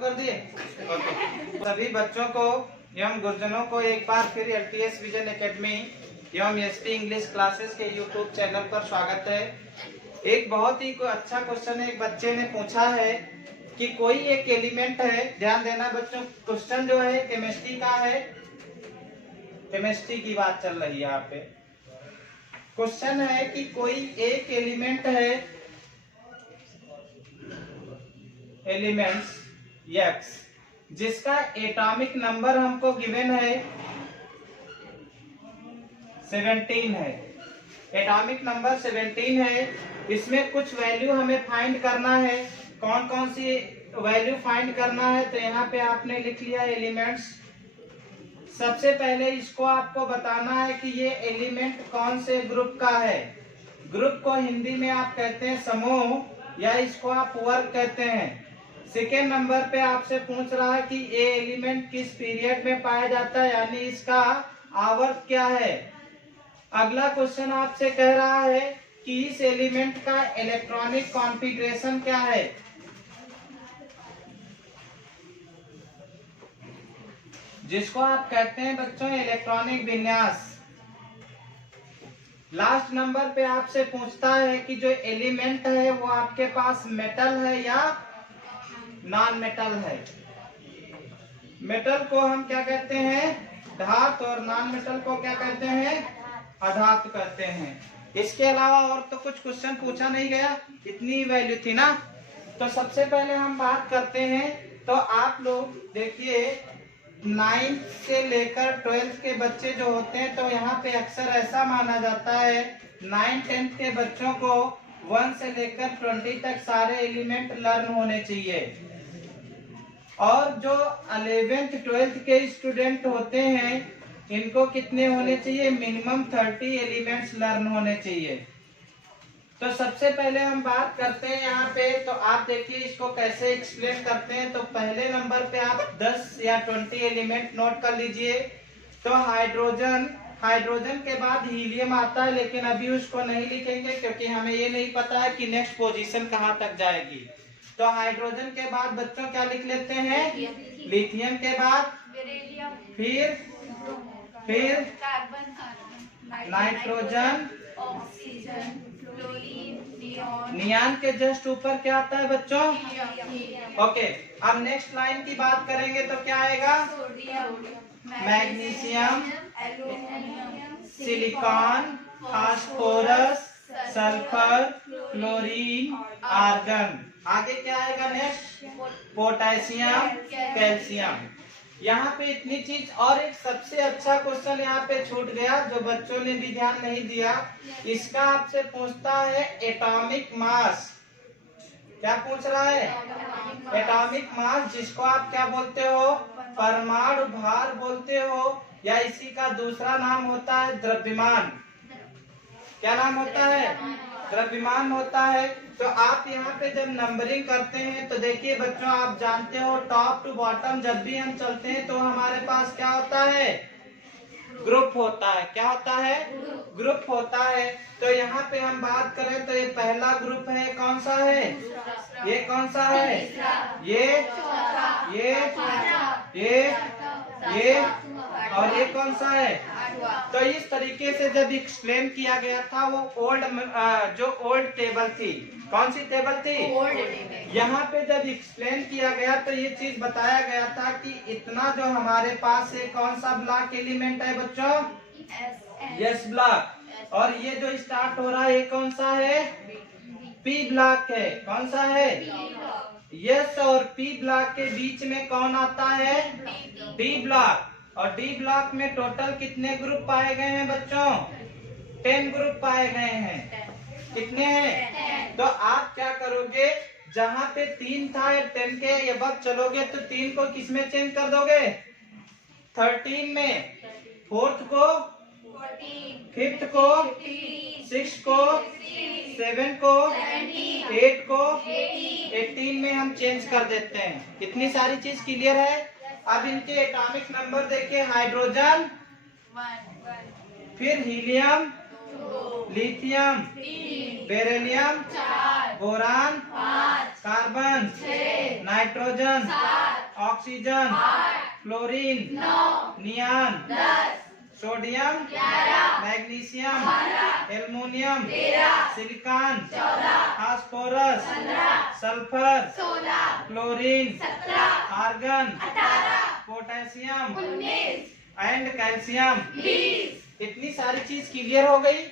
कर दिए। ओके, सभी बच्चों को एवं गुरुजनों को एक बार फिर एलटीएस विजन एकेडमी एवं एसपी इंग्लिश क्लासेस के यूट्यूब चैनल पर स्वागत है। एक बहुत ही अच्छा क्वेश्चन एक बच्चे ने पूछा है कि कोई एक एलिमेंट है, ध्यान देना बच्चों, क्वेश्चन जो है केमिस्ट्री का है, केमिस्ट्री की बात चल रही है यहाँ पे। क्वेश्चन है कि कोई एक एलिमेंट है, एलिमेंट्स एक्स, जिसका एटॉमिक नंबर हमको गिवन है 17 है। एटॉमिक नंबर 17 है। इसमें कुछ वैल्यू हमें फाइंड करना है। कौन कौन सी वैल्यू फाइंड करना है, तो यहाँ पे आपने लिख लिया एलिमेंट्स। सबसे पहले इसको आपको बताना है कि ये एलिमेंट कौन से ग्रुप का है। ग्रुप को हिंदी में आप कहते हैं समूह, या इसको आप वर्ग कहते हैं। सेकेंड नंबर पे आपसे पूछ रहा है कि ये एलिमेंट किस पीरियड में पाया जाता है, यानी इसका आवर्त क्या है। अगला क्वेश्चन आपसे कह रहा है कि इस एलिमेंट का इलेक्ट्रॉनिक कॉन्फ़िगरेशन क्या है। जिसको आप कहते हैं बच्चों इलेक्ट्रॉनिक विन्यास। लास्ट नंबर पे आपसे पूछता है कि जो एलिमेंट है वो आपके पास मेटल है या नॉन मेटल है। मेटल को हम क्या कहते हैं, धातु, और नॉन मेटल को क्या कहते हैं, अधातु कहते हैं। इसके अलावा और तो कुछ क्वेश्चन पूछा नहीं गया, इतनी वैल्यू थी ना। तो सबसे पहले हम बात करते हैं। तो आप लोग देखिए 9th से लेकर 12th के बच्चे जो होते हैं, तो यहाँ पे अक्सर ऐसा माना जाता है 9th 10th के बच्चों को 1 से लेकर 20 तक सारे एलिमेंट लर्न होने चाहिए। और जो 11th 12th के स्टूडेंट होते हैं, इनको कितने होने चाहिए, मिनिमम 30 एलिमेंट्स लर्न होने चाहिए। तो सबसे पहले हम बात करते हैं यहाँ पे। तो आप देखिए इसको कैसे एक्सप्लेन करते हैं। तो पहले नंबर पे आप 10 या 20 एलिमेंट नोट कर लीजिए। तो हाइड्रोजन, हाइड्रोजन के बाद हीलियम आता है, लेकिन अभी उसको नहीं लिखेंगे क्योंकि हमें ये नहीं पता है कि नेक्स्ट पोजीशन कहाँ तक जाएगी। तो हाइड्रोजन के बाद बच्चों क्या लिख लेते हैं, लिथियम के बाद फिर नाइट्रोजन, नियान के जस्ट ऊपर क्या आता है बच्चों, ओके। अब नेक्स्ट लाइन की बात करेंगे तो क्या आएगा, magnesium, silicon, phosphorus, sulphur, chlorine, argon. आगे क्या आएगा नेक्स्ट, पोटेशियम, कैल्शियम। यहाँ पे इतनी चीज। और एक सबसे अच्छा क्वेश्चन यहाँ पे छूट गया, जो बच्चों ने भी ध्यान नहीं दिया। इसका आपसे पूछता है एटॉमिक मास। क्या पूछ रहा है, एटॉमिक मास, जिसको आप क्या बोलते हो, परमाणु भार बोलते हो, या इसी का दूसरा नाम होता है द्रव्यमान। क्या नाम होता है, द्रव्यमान होता है। तो आप यहाँ पे जब नंबरिंग करते हैं तो देखिए बच्चों, आप जानते हो टॉप टू बॉटम जब भी हम चलते हैं तो हमारे पास क्या होता है, ग्रुप होता है। क्या होता है, ग्रुप होता है। तो यहाँ पे हम बात करें तो ये पहला ग्रुप है, कौन सा है, ये कौन सा है, ये और ये कौन सा है। तो इस तरीके से जब एक्सप्लेन किया गया था, वो जो ओल्ड टेबल थी, कौन सी टेबल थी, यहाँ पे जब एक्सप्लेन किया गया तो ये चीज बताया गया था कि इतना जो हमारे पास है, कौन सा ब्लॉक एलिमेंट है बच्चों, यस ब्लॉक। और ये जो स्टार्ट हो रहा है ये कौन सा है, पी ब्लॉक है। कौन सा है, यस। और पी ब्लॉक के बीच में कौन आता है, डी ब्लॉक। और डी ब्लॉक में टोटल कितने ग्रुप पाए गए हैं बच्चों, 10 ग्रुप पाए गए हैं। कितने हैं, तो आप क्या करोगे, जहाँ पे 3 था 10 के अबव चलोगे तो 3 को किसमें चेंज कर दोगे, 13 में, 4th को, 5th को, 6th को, 7 को, 8 को, 18 में हम चेंज कर देते हैं। इतनी सारी चीज क्लियर है। अब इनके एटॉमिक नंबर देखिए, हाइड्रोजन, फिर helium, lithium, beryllium, boron, carbon, nitrogen, oxygen, fluorine, neon, sodium, magnesium, aluminium, silicon, phosphorus, sulphur, chlorine, argon, potassium and calcium. इतनी सारी चीज क्लियर हो गई।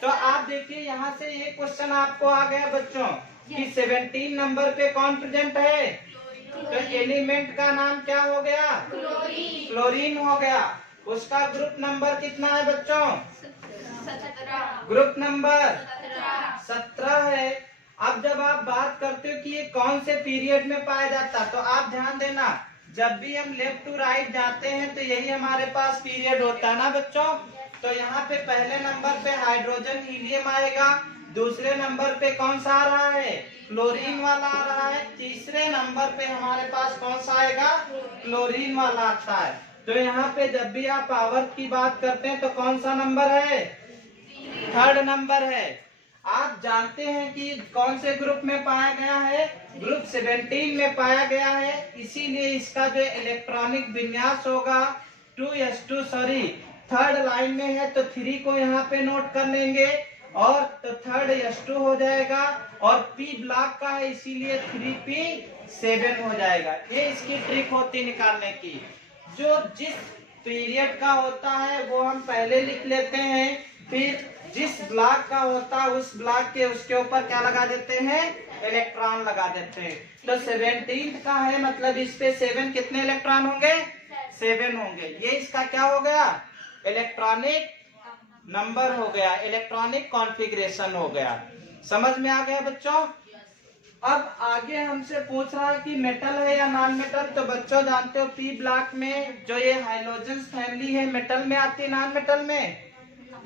तो आप देखिए यहाँ से ये क्वेश्चन आपको आ गया बच्चों कि 17 नंबर पे कौन प्रेजेंट है। तो एलिमेंट का नाम क्या हो गया? क्लोरीन हो गया। उसका ग्रुप नंबर कितना है बच्चों? 17। ग्रुप नंबर 17 है। अब जब आप बात करते हो कि ये कौन से पीरियड में पाया जाता, तो आप ध्यान देना, जब भी हम लेफ्ट टू राइट जाते हैं तो यही हमारे पास पीरियड होता है ना बच्चों। तो यहाँ पे पहले नंबर पे हाइड्रोजन हीलियम आएगा, दूसरे नंबर पे कौन सा आ रहा है? क्लोरीन वाला आ रहा है, तीसरे नंबर पे हमारे पास कौन सा आएगा? क्लोरीन वाला आता है। तो यहाँ पे जब भी आप पावर की बात करते हैं तो कौन सा नंबर है? 3rd नंबर है। आप जानते हैं कि कौन से ग्रुप में पाया गया है? ग्रुप 17 में पाया गया है। इसीलिए इसका जो इलेक्ट्रॉनिक विन्यास होगा 2s2, सॉरी 3rd लाइन में है तो 3 को यहाँ पे नोट कर लेंगे और तो 3rd s2 हो जाएगा और p ब्लॉक का है इसीलिए 3p7 हो जाएगा। ये इसकी ट्रिक होती निकालने की। जो जिस पीरियड का होता है वो हम पहले लिख लेते हैं, फिर जिस ब्लॉक का होता है उस ब्लॉक के उसके ऊपर क्या लगा देते हैं? इलेक्ट्रॉन लगा देते हैं। तो 17 का है मतलब इस पे 7 कितने इलेक्ट्रॉन होंगे? 7 होंगे। ये इसका क्या हो गया? इलेक्ट्रॉनिक नंबर हो गया, इलेक्ट्रॉनिक कॉन्फ़िगरेशन हो गया। समझ में आ गया बच्चों? अब आगे हमसे पूछ रहा है कि मेटल है या नॉन मेटल। तो बच्चों जानते हो पी ब्लॉक में जो ये हाइड्रोजन फैमिली है मेटल में आती है, नॉन मेटल में?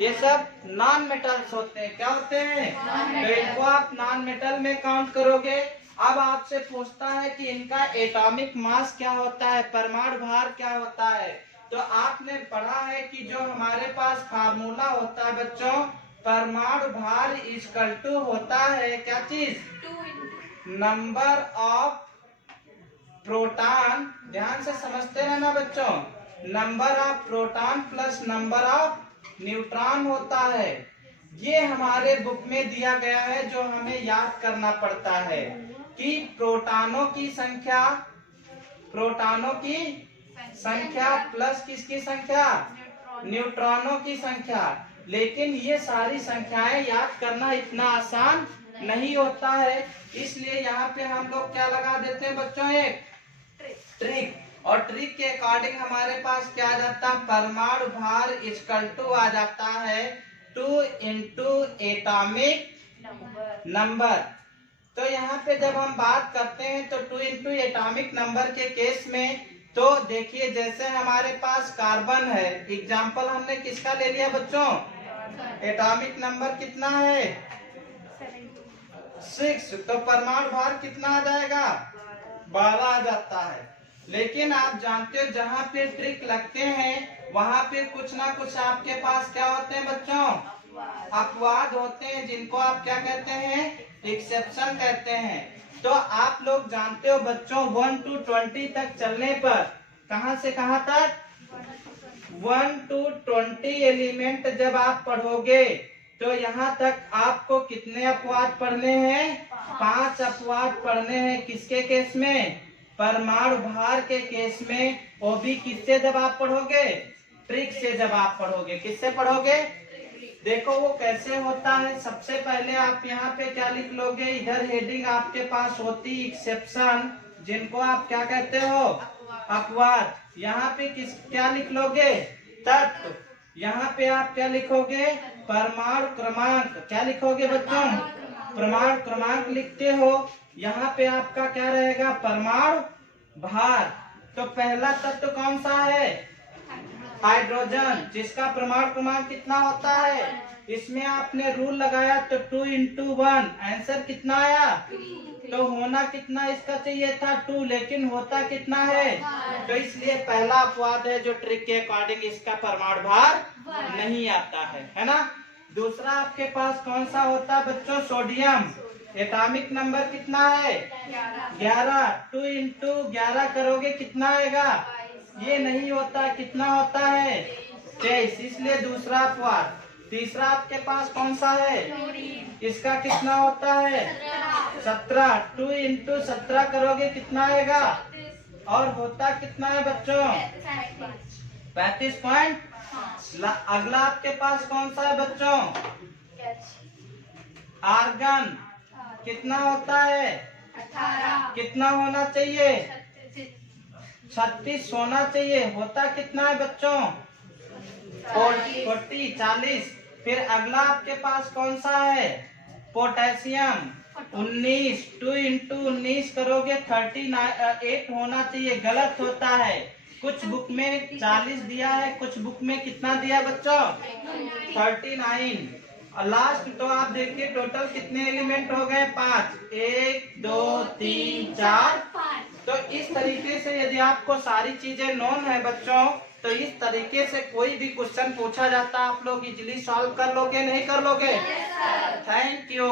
ये सब नॉन मेटल्स होते हैं। क्या होते हैं? तो इनको आप नॉन मेटल में काउंट करोगे। अब आपसे पूछता है कि इनका एटॉमिक मास क्या होता है, परमाणु भार क्या होता है। तो आपने पढ़ा है कि जो हमारे पास फार्मूला होता है बच्चों, परमाणु भार इक्वल टू होता है क्या चीज? Number of proton. ध्यान से समझते हैं ना बच्चों, number of proton plus number of neutron होता है। ये हमारे बुक में दिया गया है जो हमें याद करना पड़ता है कि प्रोटॉनों की संख्या प्लस किसकी संख्या? न्यूट्रॉनों की संख्या। लेकिन ये सारी संख्याएं याद करना इतना आसान नहीं होता है, इसलिए यहाँ पे हम लोग क्या लगा देते हैं बच्चों? एक ट्रिक। और ट्रिक के अकॉर्डिंग हमारे पास क्या आ जाता है? परमाणु भार इक्वल टू आ जाता है 2 इंटू एटॉमिक नंबर। तो यहाँ पे जब हम बात करते हैं तो 2 इंटू एटॉमिक नंबर के केस में तो देखिए जैसे हमारे पास कार्बन है, एग्जाम्पल हमने किसका ले लिया बच्चों? एटॉमिक नंबर कितना है? 6। तो परमाणु भार कितना आ जाएगा? 12 आ जाता है। लेकिन आप जानते हो जहाँ पे ट्रिक लगते हैं वहाँ पे कुछ ना कुछ आपके पास क्या होते हैं बच्चों? अपवाद होते हैं, जिनको आप क्या कहते हैं? एक्सेप्शन कहते हैं। तो आप लोग जानते हो बच्चों 1 to 20 तक चलने पर, कहाँ से कहाँ तक? 1 to 20 एलिमेंट जब आप पढ़ोगे तो यहाँ तक आपको कितने अपवाद पढ़ने हैं? 5 अपवाद पढ़ने हैं। किसके केस में? परमाणु भार के केस में। वो भी किससे जब आप पढ़ोगे? ट्रिक से जब आप पढ़ोगे। किससे पढ़ोगे? देखो वो कैसे होता है। सबसे पहले आप यहाँ पे क्या लिख लोगे? इधर हेडिंग आपके पास होती एक्सेप्शन, जिनको आप क्या कहते हो? अपवाद। यहाँ पे क्या लिख लोगे? तत्व। यहाँ पे आप क्या लिखोगे? परमाणु क्रमांक। क्या लिखोगे बच्चों? परमाणु क्रमांक लिखते हो। यहाँ पे आपका क्या रहेगा? परमाणु भार। तो पहला तत्व कौन सा है? हाइड्रोजन, जिसका परमाणु क्रमांक कितना होता है? इसमें आपने रूल लगाया तो 2 into 1, आंसर कितना आया? तो होना कितना इसका चाहिए था? 2, लेकिन होता कितना है? तो इसलिए पहला अपवाद है जो ट्रिक के अकॉर्डिंग इसका परमाणु भार नहीं आता है ना। दूसरा आपके पास कौन सा होता है बच्चों? सोडियम। एटॉमिक नंबर कितना है 11। 2 इंटू 11 करोगे कितना आएगा, ये नहीं होता, कितना होता है 23, इसलिए दूसरा अपवाद। तीसरा आपके पास कौन सा है, इसका कितना होता है 17। 2 इंटू 17 करोगे कितना आएगा, और होता कितना है बच्चों 35 पॉइंट। अगला आपके पास कौन सा है बच्चों, आर्गन, कितना होता है 18। कितना होना चाहिए 36 होना चाहिए, होता कितना है बच्चों 40। फिर अगला आपके पास कौन सा है, पोटेशियम 19। 2 इंटू 19 करोगे 38 होना चाहिए, गलत होता है। कुछ बुक में 40 दिया है, कुछ बुक में कितना दिया बच्चों 39। और लास्ट तो आप देखिए टोटल कितने एलिमेंट हो गए 5, 1 2 3 4। तो इस तरीके से यदि आपको सारी चीजें नोन है बच्चों, तो इस तरीके से कोई भी क्वेश्चन पूछा जाता आप लोग इजीली सॉल्व कर लोगे, नहीं कर लोगे। Thank you.